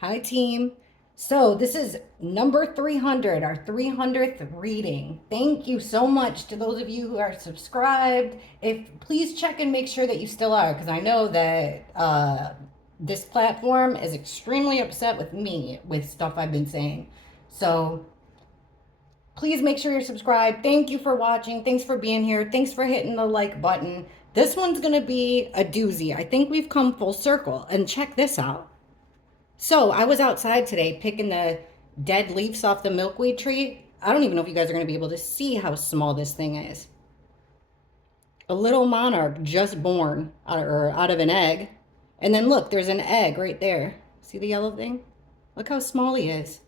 Hi, team. So, this is number 300, our 300th reading. Thank you so much to those of you who are subscribed. If please check and make sure that you still are, because I know that this platform is extremely upset with me with stuff I've been saying. So, please make sure you're subscribed. Thank you for watching. Thanks for being here. Thanks for hitting the like button. This one's going to be a doozy. I think we've come full circle. And check this out. So I was outside today picking the dead leaves off the milkweed tree. I don't even know if you guys are going to be able to see how small this thing is. A little monarch just born out of an egg. And then look, there's an egg right there. See the yellow thing? Look how small he is.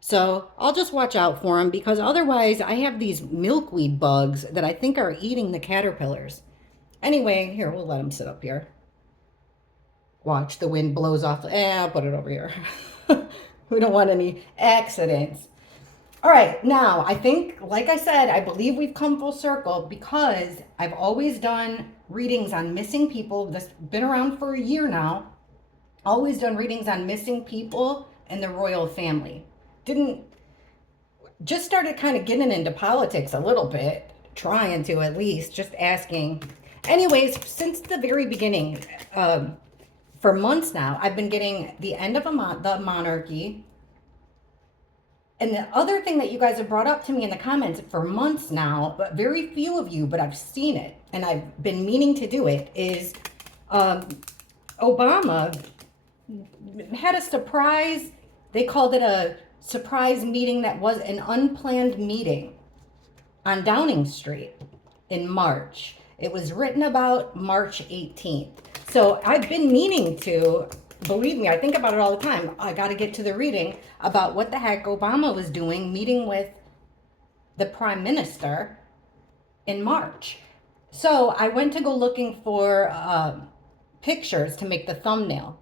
So I'll just watch out for him because otherwise I have these milkweed bugs that I think are eating the caterpillars. Anyway, here, we'll let him sit up here. Watch, the wind blows off. I'll put it over here. We don't want any accidents. All right, now I think, like I said, I believe we've come full circle because I've always done readings on missing people. This has been around for a year now. Always done readings on missing people and the royal family. Just started kind of getting into politics a little bit, trying to at least, just asking. Anyways, since the very beginning, for months now, I've been getting the end of the monarchy. And the other thing that you guys have brought up to me in the comments for months now, but very few of you, but I've seen it and I've been meaning to do it, is Obama had a surprise. They called it a surprise meeting that was an unplanned meeting on Downing Street in March. It was written about March 18th. So I've been meaning to, believe me, I think about it all the time. I got to get to the reading about what the heck Obama was doing, meeting with the prime minister in March. So I went to go looking for pictures to make the thumbnail.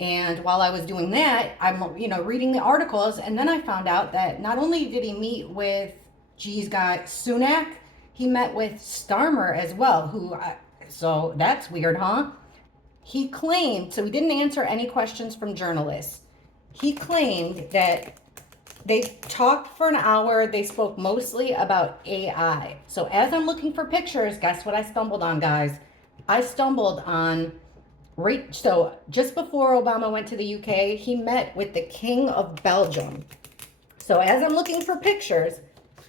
And while I was doing that, I'm, reading the articles. And then I found out that not only did he meet with, Sunak, he met with Starmer as well, so that's weird, huh? He claimed, so he didn't answer any questions from journalists. He claimed that they talked for an hour. They spoke mostly about AI. So as I'm looking for pictures, guess what I stumbled on, guys? I stumbled on, so just before Obama went to the UK, he met with the King of Belgium. So as I'm looking for pictures,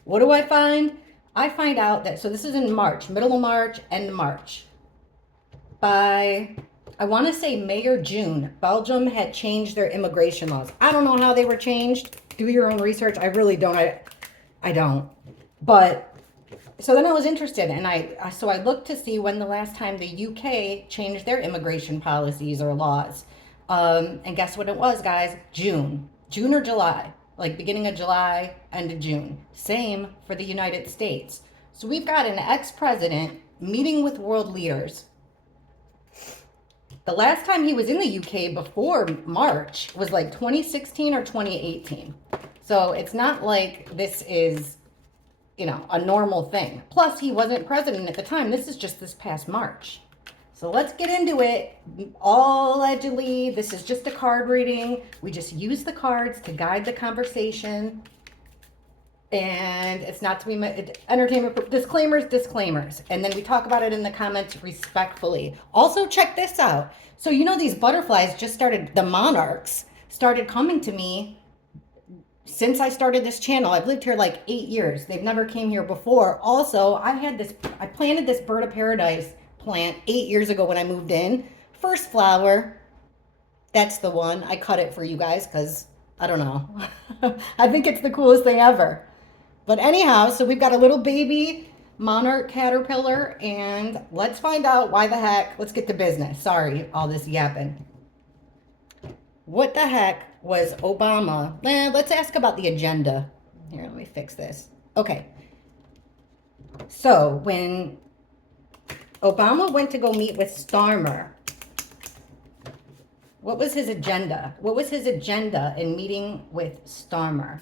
what do I find? I find out that, so this is in March, middle of March, end of March. By, I want to say May or June, Belgium had changed their immigration laws. I don't know how they were changed. Do your own research. I really don't. I don't. But, so then I was interested, and so I looked to see when the last time the UK changed their immigration policies or laws. And guess what it was, guys? June or July. Like beginning of July, end of June. Same for the United States. So we've got an ex-president meeting with world leaders. The last time he was in the UK before March was like 2016 or 2018. So it's not like this is, a normal thing. Plus, he wasn't president at the time. This is just this past March. So let's get into it. All allegedly, this is just a card reading. We just use the cards to guide the conversation. And it's not to be entertainment. Disclaimers. And then we talk about it in the comments respectfully. Also, check this out. So, these butterflies just started, the monarchs started coming to me since I started this channel. I've lived here like 8 years. They've never came here before. Also, I planted this bird of paradise plant 8 years ago when I moved in. First flower. That's the one. I cut it for you guys because I don't know. I think it's the coolest thing ever. But anyhow, so we've got a little baby monarch caterpillar, and let's find out why the heck. Let's get to business. Sorry, all this yapping. What the heck was Obama? Let's ask about the agenda. Here, let me fix this. Okay. So when Obama went to go meet with Starmer, what was his agenda? What was his agenda in meeting with Starmer?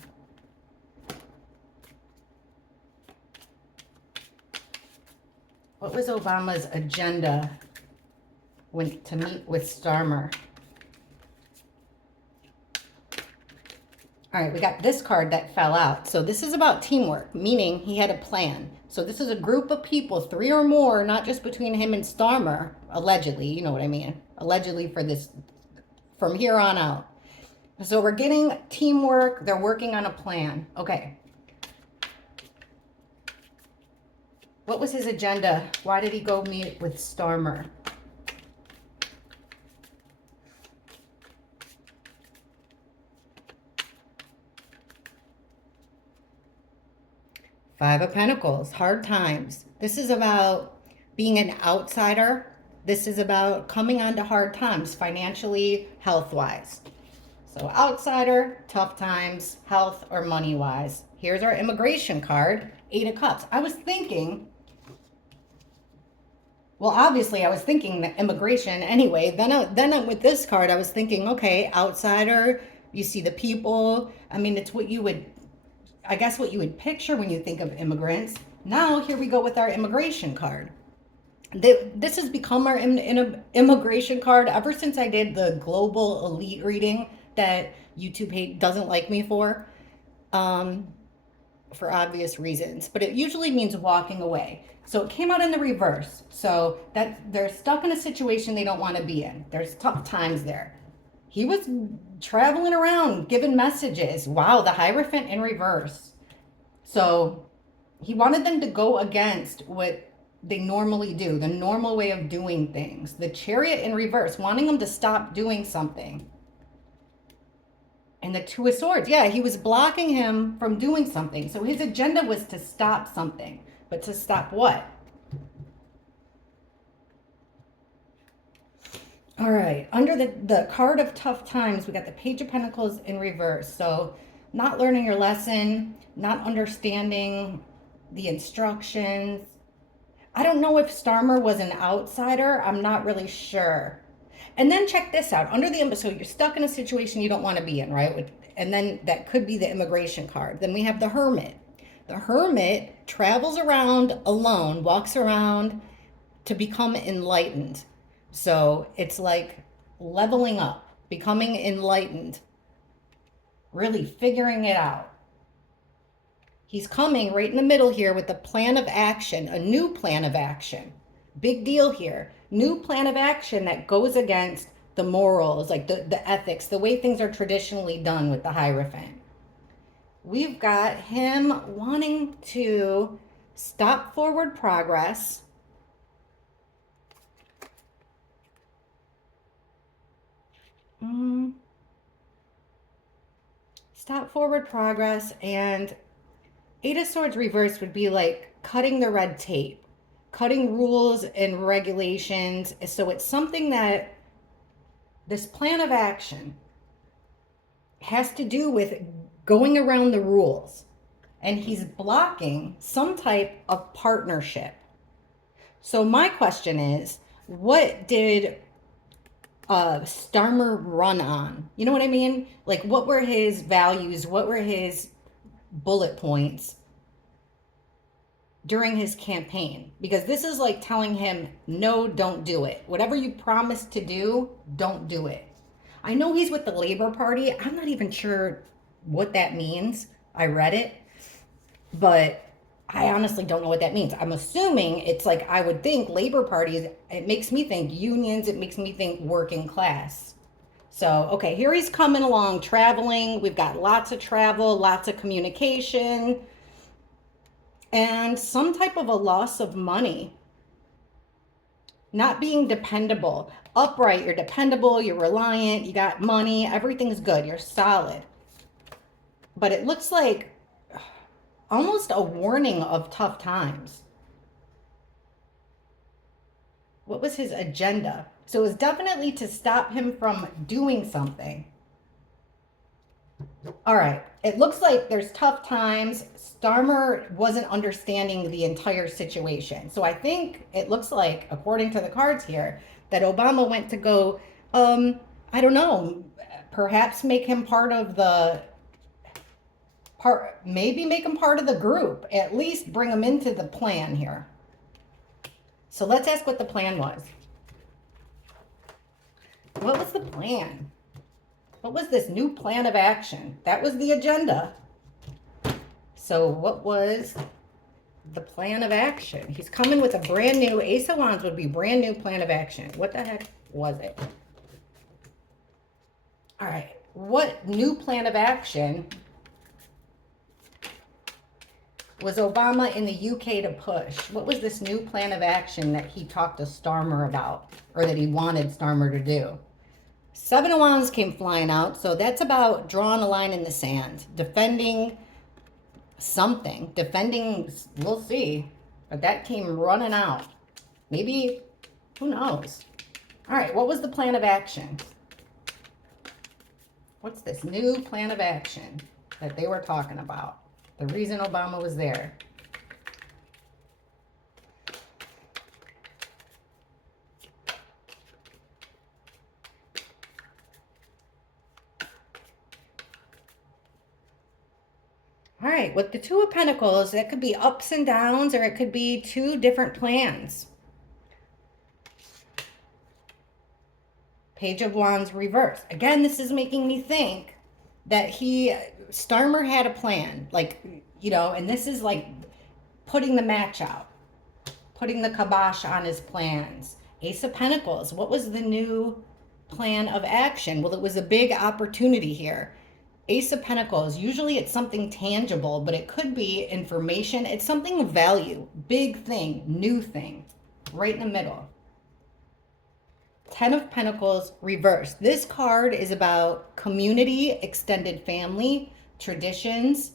What was Obama's agenda to meet with Starmer? All right, we got this card that fell out. So this is about teamwork, meaning he had a plan. So this is a group of people, 3 or more, not just between him and Starmer, allegedly, you know what I mean? Allegedly for this, from here on out. So we're getting teamwork. They're working on a plan. Okay. What was his agenda? Why did he go meet with Starmer? Five of Pentacles, hard times. This is about being an outsider. This is about coming onto hard times, financially, health-wise. So outsider, tough times, health or money-wise. Here's our immigration card, 8 of Cups. I was thinking, well, obviously I was thinking that immigration anyway. Then with this card, I was thinking, okay, outsider, you see the people. I mean, it's what you would, I guess what you would picture when you think of immigrants. Now, here we go with our immigration card. This has become our immigration card ever since I did the global elite reading that YouTube doesn't like me for obvious reasons. But it usually means walking away. So it came out in the reverse. So that they're stuck in a situation they don't want to be in. There's tough times there. He was traveling around giving messages. Wow, the Hierophant in reverse. So he wanted them to go against what they normally do, the normal way of doing things. The Chariot in reverse, wanting them to stop doing something. And the Two of Swords, yeah, he was blocking him from doing something. So his agenda was to stop something. But to stop what? All right, under the card of tough times, we got the Page of Pentacles in reverse. So not learning your lesson, not understanding the instructions. I don't know if Starmer was an outsider. I'm not really sure. And then check this out. Under the, so you're stuck in a situation you don't want to be in, right? And then that could be the immigration card. Then we have the Hermit. The Hermit travels around alone, walks around to become enlightened. So it's like leveling up, becoming enlightened, really figuring it out. He's coming right in the middle here with a plan of action, a new plan of action. Big deal here. New plan of action that goes against the morals, like the ethics, the way things are traditionally done with the Hierophant. We've got him wanting to stop forward progress. Stop forward progress, and Eight of Swords reverse would be like cutting the red tape, cutting rules and regulations. So it's something that this plan of action has to do with going around the rules. And he's blocking some type of partnership. So my question is, what did Starmer run on? You know what I mean? Like, what were his values? What were his bullet points during his campaign? Because this is like telling him, no, don't do it. Whatever you promised to do, don't do it. I know he's with the Labor Party. I'm not even sure what that means. I read it, but I honestly don't know what that means. I'm assuming it's like, I would think Labor Party, it makes me think unions, it makes me think working class. So, okay, here he's coming along, traveling. We've got lots of travel, lots of communication, and some type of a loss of money. Not being dependable. Upright, you're dependable, you're reliant, you got money, everything's good, you're solid. But it looks like almost a warning of tough times. What was his agenda? So it was definitely to stop him from doing something. All right, it looks like there's tough times. Starmer wasn't understanding the entire situation. So I think it looks like, according to the cards here, that Obama went to go, I don't know, perhaps make him part of the, maybe make him part of the group, at least bring him into the plan here. So let's ask what the plan was. What was the plan? What was this new plan of action? That was the agenda. So what was the plan of action? He's coming with a brand new, Ace of Wands would be brand new plan of action. What the heck was it? All right, what new plan of action was Obama in the UK to push? What was this new plan of action that he talked to Starmer about, or that he wanted Starmer to do? Seven of Wands came flying out, so that's about drawing a line in the sand, defending something, defending, we'll see, but that came running out. Maybe, who knows? All right, what was the plan of action? What's this new plan of action that they were talking about? The reason Obama was there. All right, with the Two of Pentacles, that could be ups and downs, or it could be two different plans. Page of Wands reversed. Again, this is making me think that Starmer had a plan, like, you know, and this is like putting the match out, putting the kibosh on his plans. Ace of Pentacles, what was the new plan of action? Well, it was a big opportunity here. Ace of Pentacles, usually it's something tangible, but it could be information. It's something of value, big thing, new thing, right in the middle. Ten of Pentacles reversed. This card is about community, extended family, traditions,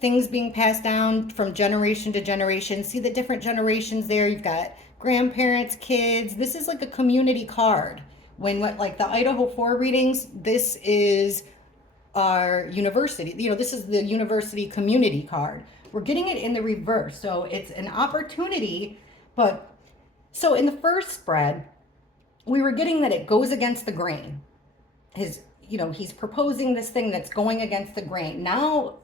things being passed down from generation to generation. See the different generations there? You've got grandparents, kids. This is like a community card. When like the Idaho 4 readings, this is our university. You know, this is the university community card. We're getting it in the reverse. So it's an opportunity, but so in the first spread, we were getting that it goes against the grain. He's proposing this thing that's going against the grain. Now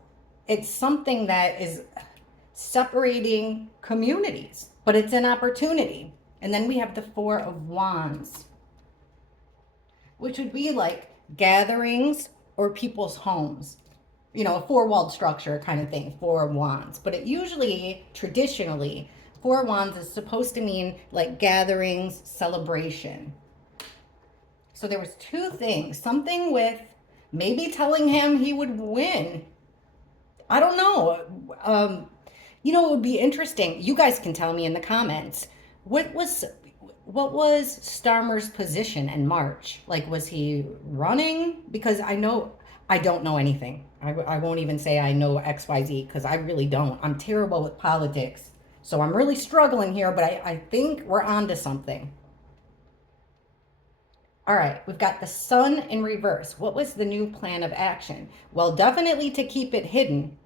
it's something that is separating communities, but it's an opportunity. And then we have the Four of Wands, which would be like gatherings or people's homes. You know, a four-walled structure kind of thing, Four of Wands. But it usually, traditionally, Four of Wands is supposed to mean like gatherings, celebration. So there was two things. Something with maybe telling him he would win. I don't know. You know, it would be interesting. You guys can tell me in the comments. What was Starmer's position in March? Like, was he running? Because I don't know anything. I won't even say I know XYZ because I really don't. I'm terrible with politics. So I'm really struggling here, but I think we're on to something. All right, we've got the Sun in reverse. What was the new plan of action? Well, definitely to keep it hidden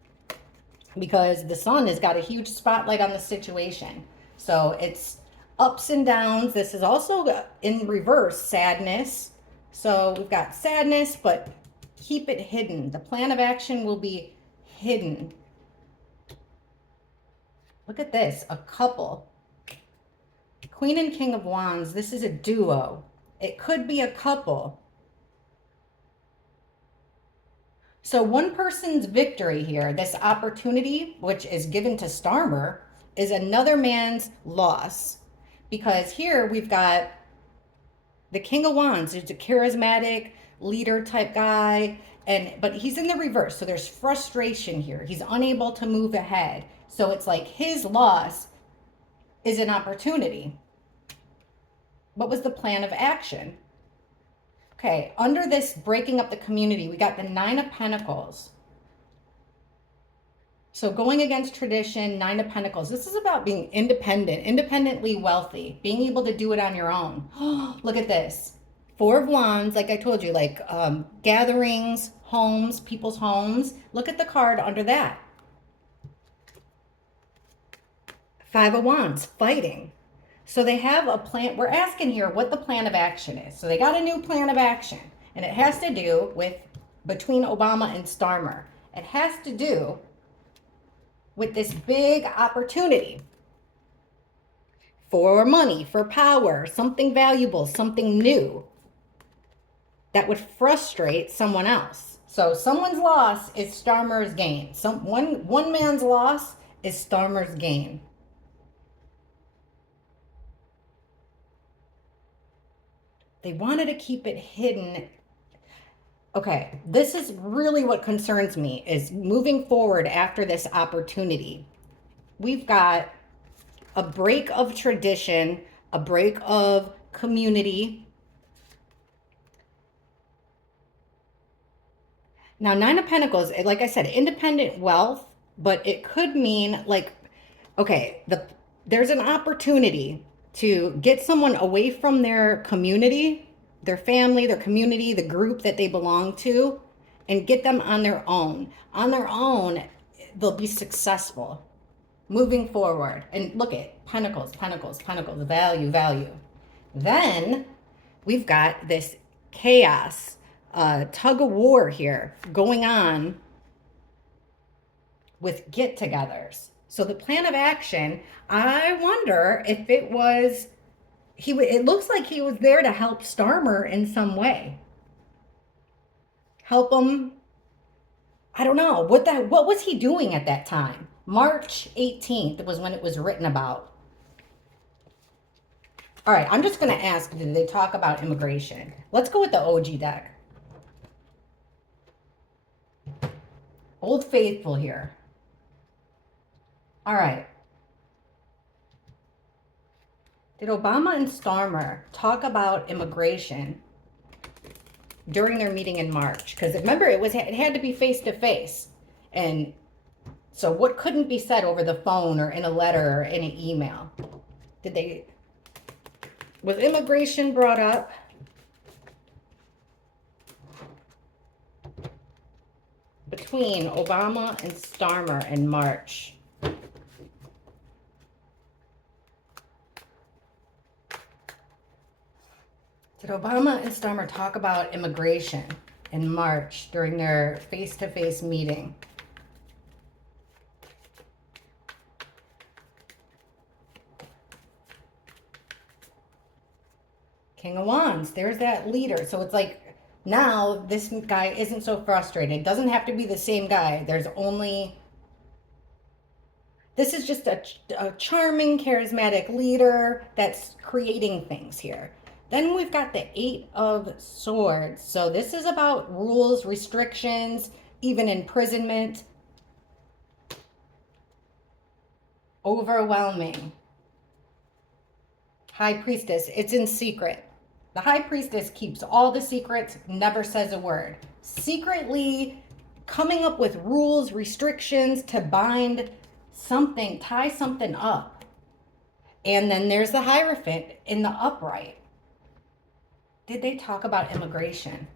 because the Sun has got a huge spotlight on the situation. So it's ups and downs. This is also in reverse, sadness. So we've got sadness, but keep it hidden. The plan of action will be hidden. Look at this, a couple. Queen and King of Wands, this is a duo. It could be a couple. So one person's victory here, this opportunity, which is given to Starmer, is another man's loss. Because here we've got the King of Wands, who's a charismatic leader type guy, but he's in the reverse. So there's frustration here. He's unable to move ahead. So it's like his loss is an opportunity. What was the plan of action? Okay, under this breaking up the community, we got the Nine of Pentacles. So going against tradition, Nine of Pentacles. This is about being independent, independently wealthy, being able to do it on your own. Look at this. Four of Wands, like I told you, like gatherings, homes, people's homes. Look at the card under that. Five of Wands, fighting. So they have a plan. We're asking here what the plan of action is. So they got a new plan of action, and it has to do with between Obama and Starmer. It has to do with this big opportunity for money, for power, something valuable, something new. that would frustrate someone else. So someone's loss is Starmer's gain. One man's loss is Starmer's gain. They wanted to keep it hidden. Okay, this is really what concerns me is moving forward after this opportunity. We've got a break of tradition, a break of community. Now, Nine of Pentacles, like I said, independent wealth, but it could mean like, okay, there's an opportunity to get someone away from their community, their family, their community, the group that they belong to, and get them on their own. On their own, they'll be successful moving forward. And look at Pentacles, Pentacles, Pentacles, value, value. Then we've got this chaos, tug of war here going on with get-togethers. So the plan of action, I wonder if it was, it looks like he was there to help Starmer in some way. Help him. I don't know. What was he doing at that time? March 18th was when it was written about. All right, I'm just going to ask, did they talk about immigration? Let's go with the OG deck. Old Faithful here. All right. Did Obama and Starmer talk about immigration during their meeting in March? Because remember, it had to be face to face. And so what couldn't be said over the phone or in a letter or in an email? Was immigration brought up? Between Obama and Starmer in March. Did Obama and Starmer talk about immigration in March during their face-to-face meeting? King of Wands, there's that leader. So it's like now this guy isn't so frustrated. It doesn't have to be the same guy. This is just a charming, charismatic leader that's creating things here. Then we've got the Eight of Swords. So this is about rules, restrictions, even imprisonment. Overwhelming. High Priestess, it's in secret. The High Priestess keeps all the secrets, never says a word. Secretly coming up with rules, restrictions to bind something, tie something up. And then there's the Hierophant in the upright. Did they talk about immigration?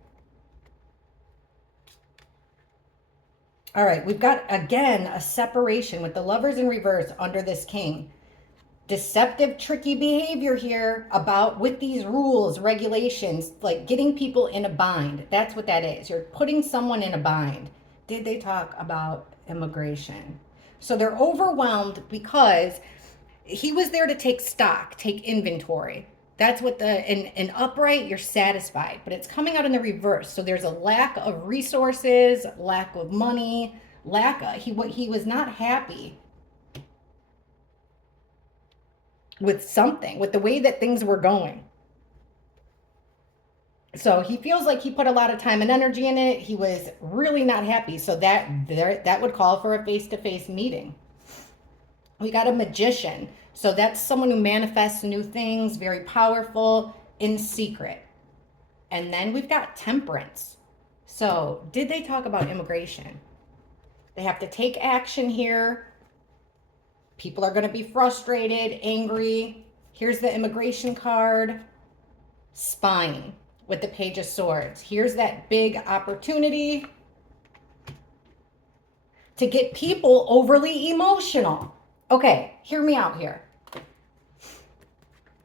All right, we've got, again, a separation with the Lovers in reverse under this King. Deceptive, tricky behavior here with these rules, regulations, like getting people in a bind. That's what that is. You're putting someone in a bind. Did they talk about immigration? So they're overwhelmed because he was there to take stock, take inventory. That's what in upright, you're satisfied, but it's coming out in the reverse. So there's a lack of resources, lack of money, he was not happy with something, with the way that things were going. So he feels like he put a lot of time and energy in it. He was really not happy. So that would call for a face-to-face meeting. We got a Magician. So that's someone who manifests new things, very powerful, in secret. And then we've got Temperance. So did they talk about immigration? They have to take action here. People are going to be frustrated, angry. Here's the immigration card. Spying with the Page of Swords. Here's that big opportunity to get people overly emotional. Okay, hear me out here.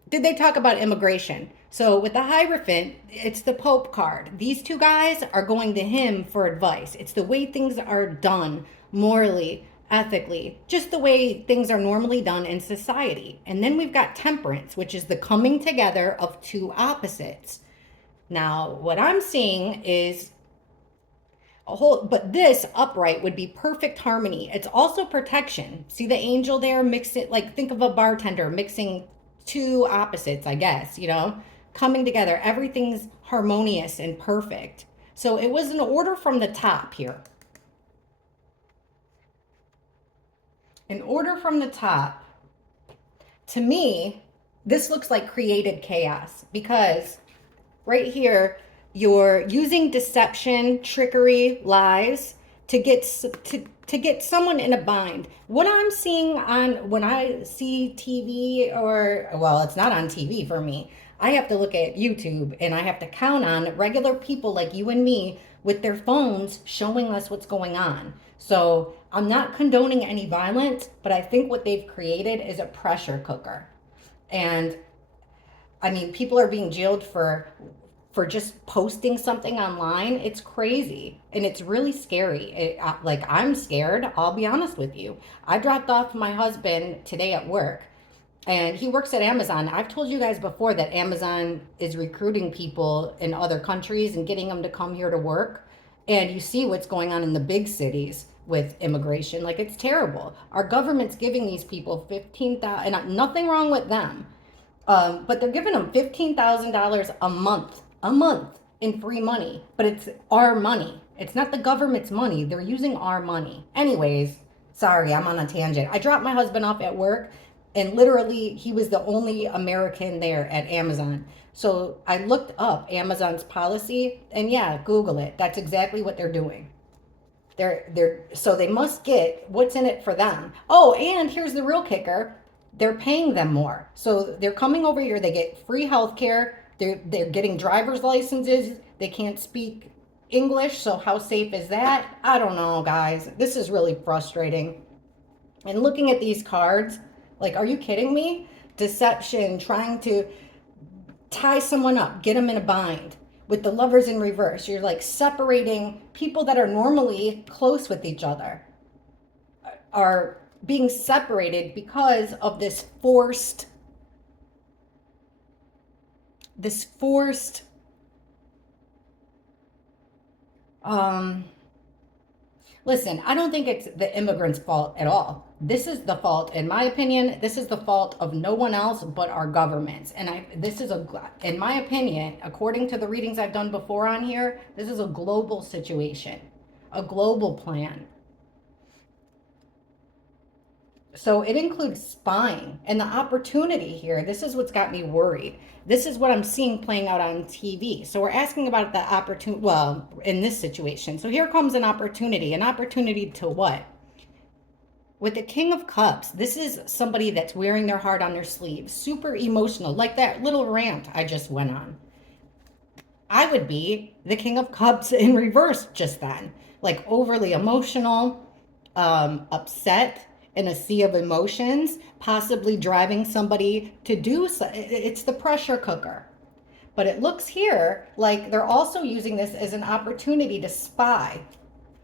Did they talk about immigration? So with the Hierophant, it's the Pope card. These two guys are going to him for advice. It's the way things are done morally, ethically, just the way things are normally done in society. And then we've got Temperance, which is the coming together of two opposites. Now, what I'm seeing is a whole, but this upright would be perfect harmony. It's also protection. See the angel there? Mix it, like think of a bartender mixing two opposites, I guess, coming together. Everything's harmonious and perfect. So it was an order from the top here. An order from the top. To me, this looks like created chaos because right here, you're using deception, trickery, lies to get someone in a bind. What I'm seeing on when I see TV, or well, it's not on TV for me. I have to look at YouTube and I have to count on regular people like you and me with their phones showing us what's going on. So I'm not condoning any violence, but I think what they've created is a pressure cooker. And I mean, people are being jailed for just posting something online. It's crazy and it's really scary. Like, I'm scared. I'll be honest with you. I dropped off my husband today at work and he works at Amazon. I've told you guys before that Amazon is recruiting people in other countries and getting them to come here to work. And you see what's going on in the big cities with immigration. Like, it's terrible. Our government's giving these people 15,000, and nothing wrong with them. But they're giving them $15,000 a month in free money. But it's our money. It's not the government's money. They're using our money. Anyways, sorry, I'm on a tangent. I dropped my husband off at work, and literally he was the only American there at Amazon. So I looked up Amazon's policy, and yeah, Google it. That's exactly what they're doing. So they must get what's in it for them. Oh, and here's the real kicker. They're paying them more. So they're coming over here, they get free health care, they're getting driver's licenses, they can't speak English, so how safe is that? I don't know, guys. This is really frustrating. And looking at these cards, like, are you kidding me? Deception, trying to tie someone up, get them in a bind. With the lovers in reverse, you're like separating people that are normally close with each other, are being separated because of this forced um listen, I don't think it's the immigrants' fault at all. This is the fault, in my opinion. This is the fault of no one else but our governments. And in my opinion, according to the readings I've done before on here, this is a global situation, a global plan. So it includes spying and the opportunity here. This is what's got me worried. This is what I'm seeing playing out on TV. So we're asking about the opportunity, well, in this situation. So here comes an opportunity. An opportunity to what? With the King of Cups, this is somebody that's wearing their heart on their sleeve, super emotional, like that little rant I just went on. I would be the King of Cups in reverse just then, like overly emotional, upset, in a sea of emotions, possibly driving somebody to do so. It's the pressure cooker. But it looks here like they're also using this as an opportunity to spy.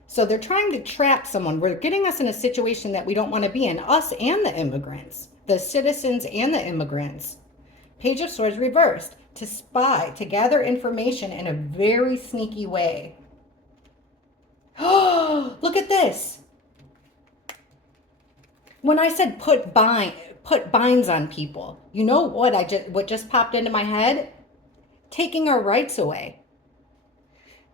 So they're trying to trap someone. We're getting us in a situation that we don't want to be in, us and the immigrants, the citizens and the immigrants. Page of Swords reversed, to spy, to gather information in a very sneaky way. Oh, look at this. When I said put binds on people, you know what just popped into my head? Taking our rights away.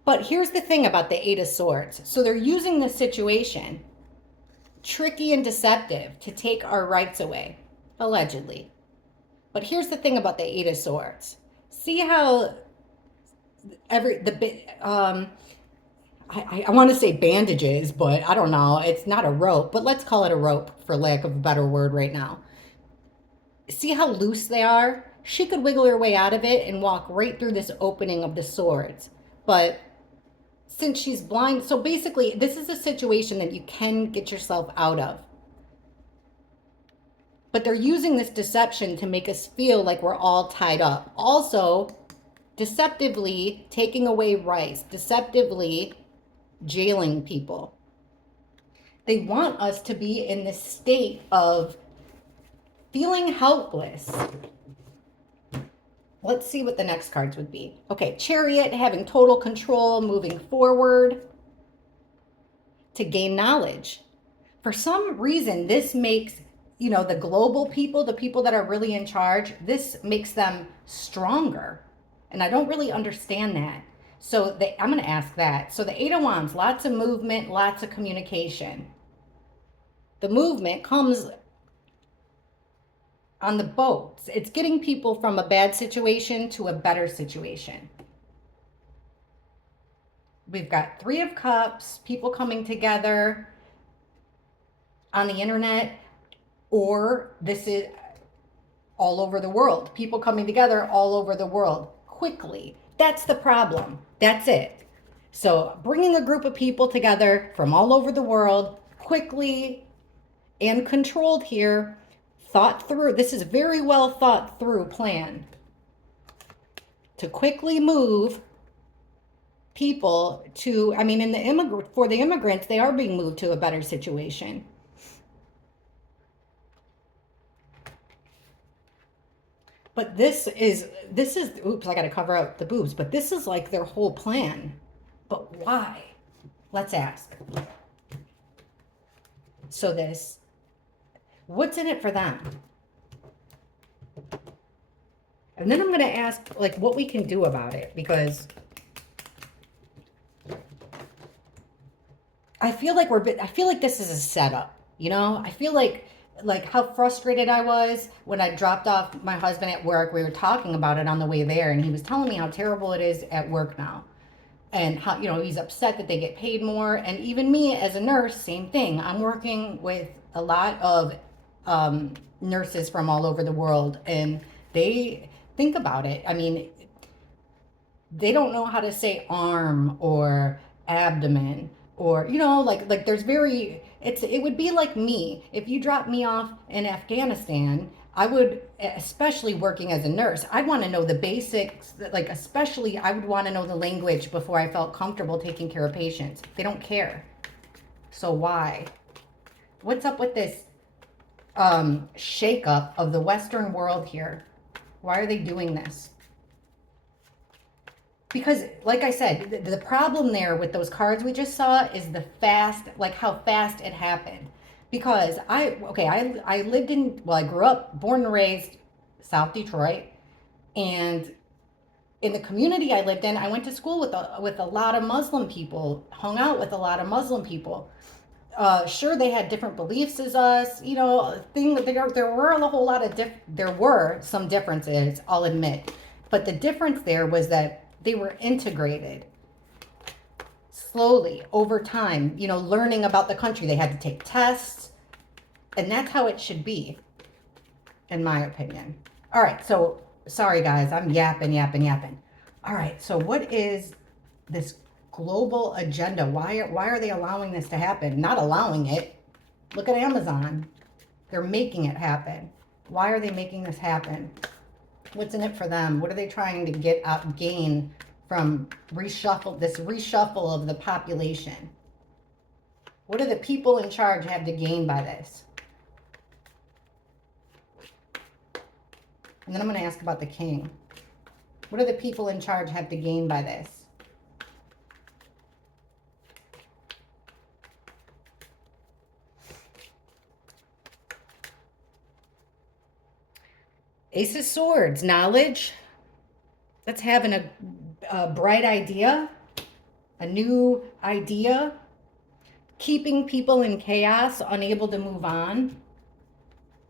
But here's the thing about the Eight of Swords. So they're using this situation, tricky and deceptive, to take our rights away, allegedly. But here's the thing about the Eight of Swords. See how I want to say bandages, but I don't know. It's not a rope, but let's call it a rope for lack of a better word right now. See how loose they are? She could wiggle her way out of it and walk right through this opening of the swords. But since she's blind, so basically this is a situation that you can get yourself out of. But they're using this deception to make us feel like we're all tied up. Also, deceptively taking away rights, deceptively jailing people. They want us to be in this state of feeling helpless. Let's see what the next cards would be. Okay, Chariot, having total control, moving forward to gain knowledge. For some reason, this makes, the global people, the people that are really in charge, this makes them stronger. And I don't really understand that. So I'm going to ask that. So the Eight of Wands, lots of movement, lots of communication. The movement comes on the boats. It's getting people from a bad situation to a better situation. We've got Three of Cups, people coming together on the internet, or this is all over the world. People coming together all over the world quickly. That's the problem. That's it. So bringing a group of people together from all over the world quickly and controlled here, thought through. This is very well thought through plan to quickly move people to, for the immigrants, they are being moved to a better situation. But this is, oops, I got to cover out the boobs, but this is like their whole plan. But why? Let's ask. So what's in it for them? And then I'm going to ask like what we can do about it, because I feel like this is a setup, I feel like how frustrated I was when I dropped off my husband at work. We were talking about it on the way there, and he was telling me how terrible it is at work now, and how, he's upset that they get paid more. And even me as a nurse, same thing. I'm working with a lot of nurses from all over the world, and they think about it. I mean, they don't know how to say arm or abdomen, or like there's it would be like me if you dropped me off in Afghanistan. I would, especially working as a nurse, I'd want to know the basics, like especially I would want to know the language before I felt comfortable taking care of patients. They don't care. So why? What's up with this shakeup of the Western world here? Why are they doing this? Because, like I said, the problem there with those cards we just saw is how fast it happened. Because I grew up, born and raised South Detroit, and in the community I lived in, I went to school with a lot of Muslim people, hung out with a lot of Muslim people. Sure, they had different beliefs as us, there were some differences, I'll admit. But the difference there was that they were integrated slowly over time, learning about the country. They had to take tests, and that's how it should be, in my opinion. All right, so sorry guys, I'm yapping. All right, so what is this global agenda? Why are they allowing this to happen? Not allowing it. Look at Amazon. They're making it happen. Why are they making this happen? What's in it for them? What are they trying to gain from this reshuffle of the population? What do the people in charge have to gain by this? And then I'm going to ask about the king. What do the people in charge have to gain by this? Ace of Swords, knowledge. That's having a bright idea, a new idea, keeping people in chaos, unable to move on.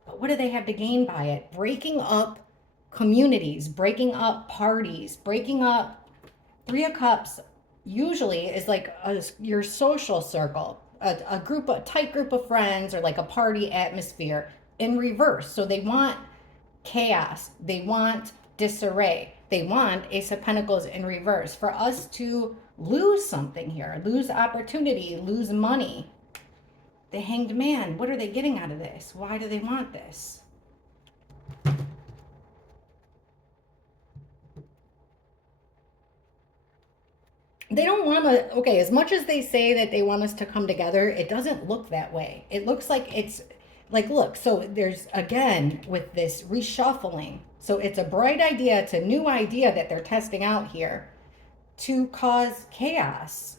But what do they have to gain by it? Breaking up communities, breaking up parties, breaking up. Three of Cups usually is like your social circle, a tight group of friends, or like a party atmosphere in reverse. So they want chaos. They want disarray. They want Ace of Pentacles in reverse, for us to lose something here, lose opportunity, lose money. The Hanged Man, what are they getting out of this? Why do they want this? They don't want to, okay, as much as they say that they want us to come together, it doesn't look that way. It looks like it's like, look, so there's, again, with this reshuffling. So it's a bright idea. It's a new idea that they're testing out here to cause chaos,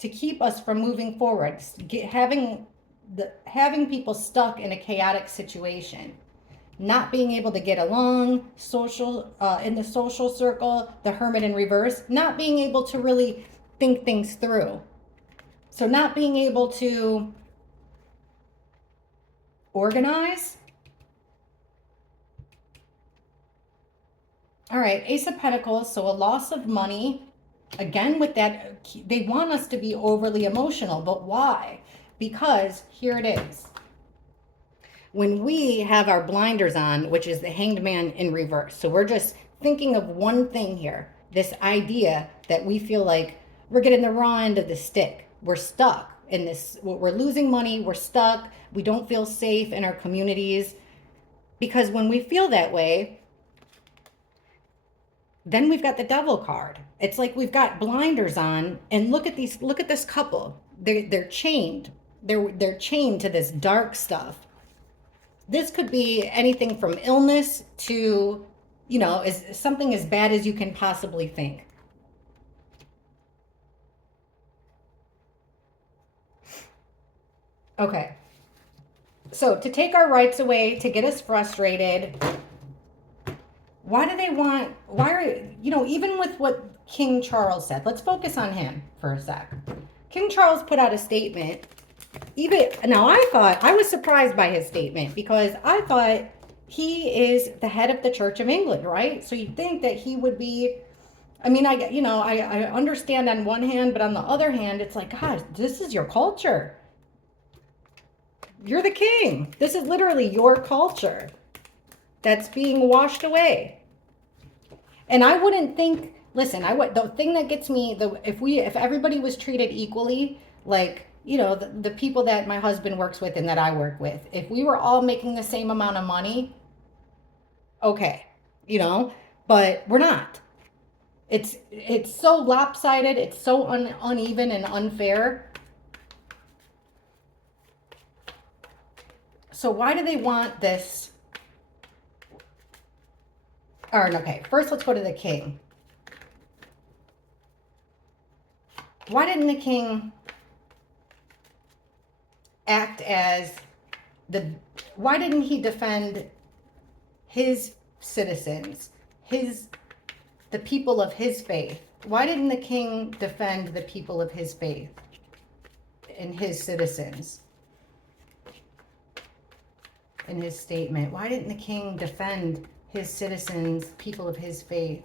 to keep us from moving forward, having people stuck in a chaotic situation, not being able to get along, in the social circle, the hermit in reverse, not being able to really think things through. So not being able to organize. All right, Ace of Pentacles, so a loss of money. Again, with that, they want us to be overly emotional, but why? Because here it is. When we have our blinders on, which is the Hanged Man in reverse, so we're just thinking of one thing here, this idea that we feel like we're getting the raw end of the stick. We're stuck in this, we're losing money, we're stuck, we don't feel safe in our communities. Because when we feel that way, then we've got the Devil card. It's like we've got blinders on, and look at this couple. They're chained. They're chained to this dark stuff. This could be anything from illness to, is something as bad as you can possibly think. Okay. So to take our rights away, to get us frustrated, why are, even with what King Charles said, let's focus on him for a sec. King Charles put out a statement. I was surprised by his statement because I thought he is the head of the Church of England, right? So you'd think that he would be, I understand on one hand, but on the other hand, it's like, God, this is your culture. You're the king. This is literally your culture that's being washed away. And I wouldn't think, listen, the thing that gets me, if everybody was treated equally, like, the people that my husband works with and that I work with, if we were all making the same amount of money, okay, but we're not. It's so lopsided, it's so uneven and unfair. So why do they want this? Okay, first let's go to the king. Why didn't the king act as why didn't he defend his citizens, the people of his faith? Why didn't the king defend the people of his faith and his citizens? In his statement, why didn't the king defend his citizens, people of his faith?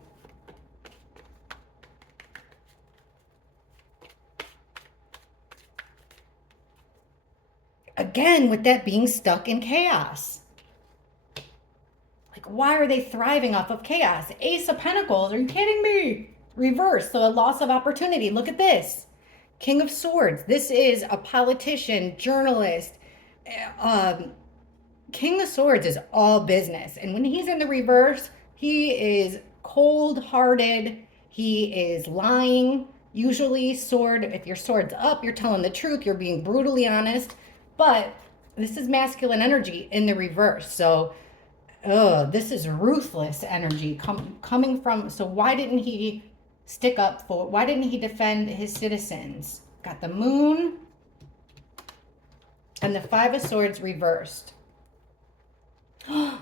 Again, with that being stuck in chaos. Like, why are they thriving off of chaos? Ace of Pentacles, are you kidding me? Reverse, so a loss of opportunity. Look at this. King of Swords. This is a politician, journalist. King of Swords is all business. And when he's in the reverse, he is cold-hearted. He is lying. Usually, if your sword's up, you're telling the truth. You're being brutally honest. But this is masculine energy in the reverse. So, this is ruthless energy coming from. So why didn't he why didn't he defend his citizens? Got the Moon and the Five of Swords reversed.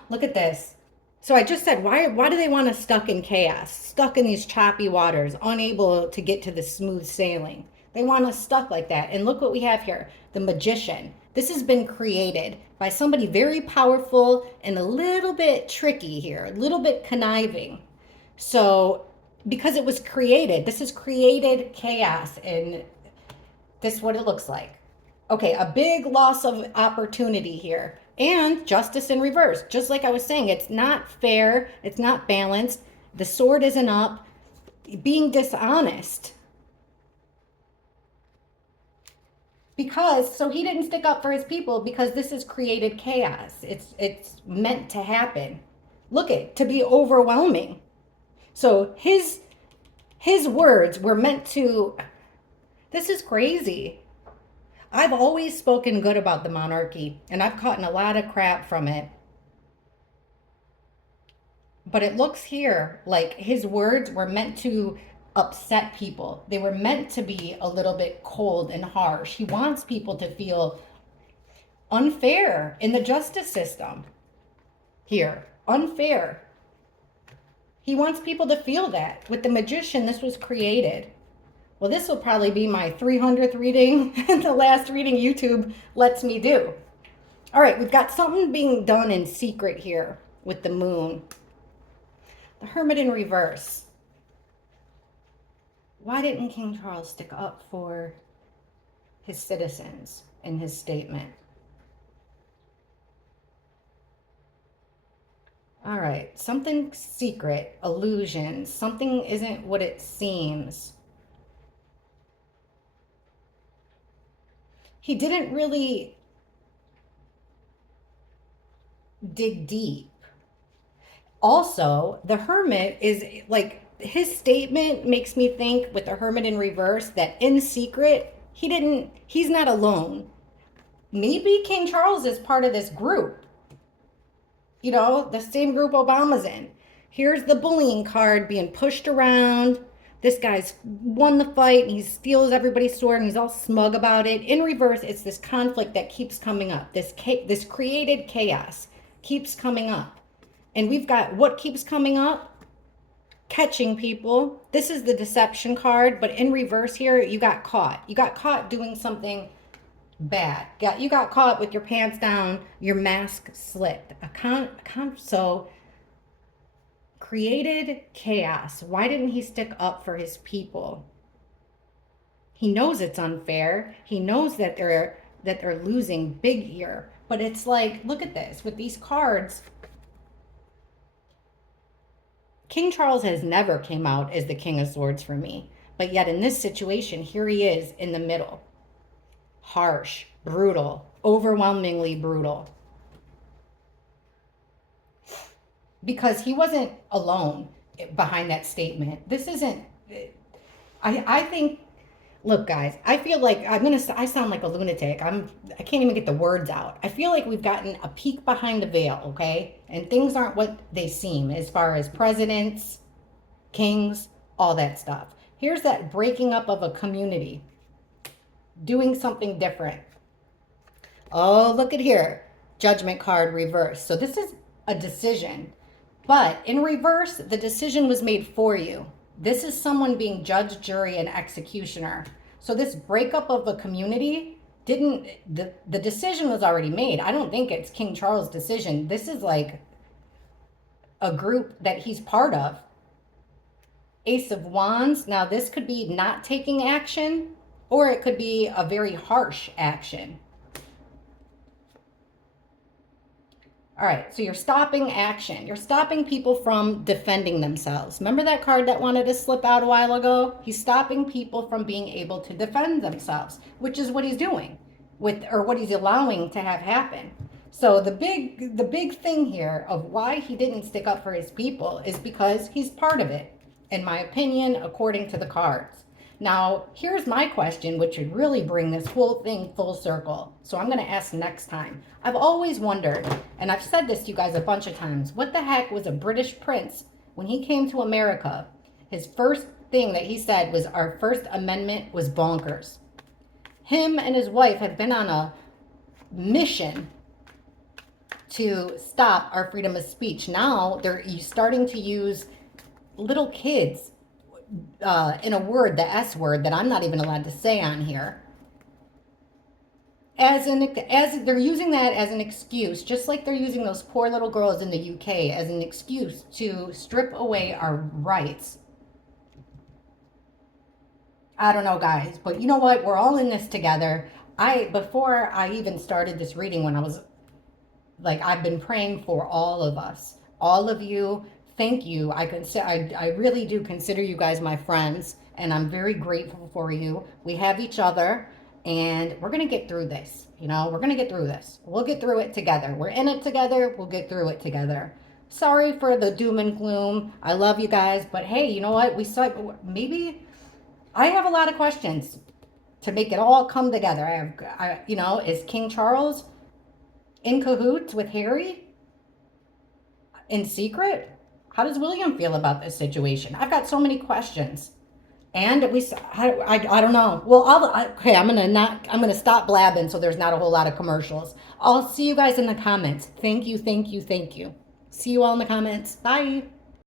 Look at this. So I just said, why do they want us stuck in chaos, stuck in these choppy waters, unable to get to the smooth sailing? They want us stuck like that. And look what we have here, the Magician. This has been created by somebody very powerful and a little bit tricky here, a little bit conniving. So because it was created, this has created chaos, and this is what it looks like. Okay, a big loss of opportunity here. And justice in reverse. Just like I was saying, it's not fair. It's not balanced. The sword isn't up. Being dishonest. So he didn't stick up for his people because this has created chaos. It's meant to happen. Look to be overwhelming. So his words were meant to, this is crazy. I've always spoken good about the monarchy, and I've caught in a lot of crap from it. But it looks here like his words were meant to upset people. They were meant to be a little bit cold and harsh. He wants people to feel unfair in the justice system here. Unfair. He wants people to feel that. With the magician, this was created. Well, this will probably be my 300th reading, the last reading YouTube lets me do. All right, we've got something being done in secret here with the moon. The Hermit in reverse. Why didn't King Charles stick up for his citizens in his statement? All right, something secret, illusions, something isn't what it seems. He didn't really dig deep. Also, the Hermit is like, his statement makes me think with the Hermit in reverse that in secret, he's not alone. Maybe King Charles is part of this group. You know, the same group Obama's in. Here's the bullying card being pushed around. This guy's won the fight and he steals everybody's sword and he's all smug about it. In reverse, it's this conflict that keeps coming up. This created chaos keeps coming up. And we've got what keeps coming up? Catching people. This is the deception card, but in reverse here, you got caught. You got caught doing something bad. You got caught with your pants down, your mask slipped. So created chaos. Why didn't he stick up for his people? He knows it's unfair. He knows that they're losing big here. But it's like, look at this with these cards. King Charles has never came out as the King of Swords for me. But yet in this situation, here he is in the middle. Harsh, brutal, overwhelmingly brutal. Because he wasn't alone behind that statement. This isn't, I think, look guys, I feel like I sound like a lunatic. I can't even get the words out. I feel like we've gotten a peek behind the veil, okay? And things aren't what they seem as far as presidents, kings, all that stuff. Here's that breaking up of a community, doing something different. Oh, look at here. Judgment card reverse. So this is a decision. But in reverse, the decision was made for you. This is someone being judge, jury, and executioner. So this breakup of a community the decision was already made. I don't think it's King Charles' decision. This is like a group that he's part of. Ace of Wands. Now this could be not taking action, or it could be a very harsh action. All right, so you're stopping action. You're stopping people from defending themselves. Remember that card that wanted to slip out a while ago? He's stopping people from being able to defend themselves, which is what he's doing or what he's allowing to have happen. So the big thing here of why he didn't stick up for his people is because he's part of it, in my opinion, according to the cards. Now, here's my question, which would really bring this whole thing full circle. So I'm going to ask next time. I've always wondered, and I've said this to you guys a bunch of times, what the heck was a British prince when he came to America? His first thing that he said was our First Amendment was bonkers. Him and his wife had been on a mission to stop our freedom of speech. Now they're starting to use little kids in a word, the S word, that I'm not even allowed to say on here. As they're using that as an excuse, just like they're using those poor little girls in the UK as an excuse to strip away our rights. I don't know, guys, but you know what? We're all in this together. Before I even started this reading, when I was like, I've been praying for all of us, all of you. Thank you. I really do consider you guys my friends, and I'm very grateful for you. We have each other, and we're gonna get through this. You know, we're gonna get through this. We'll get through it together. We're in it together. We'll get through it together. Sorry for the doom and gloom. I love you guys, but hey, you know what? Maybe I have a lot of questions to make it all come together. Is King Charles in cahoots with Harry in secret? How does William feel about this situation? I've got so many questions. And I don't know. Well, okay, I'm gonna stop blabbing so there's not a whole lot of commercials. I'll see you guys in the comments. Thank you, thank you, thank you. See you all in the comments. Bye.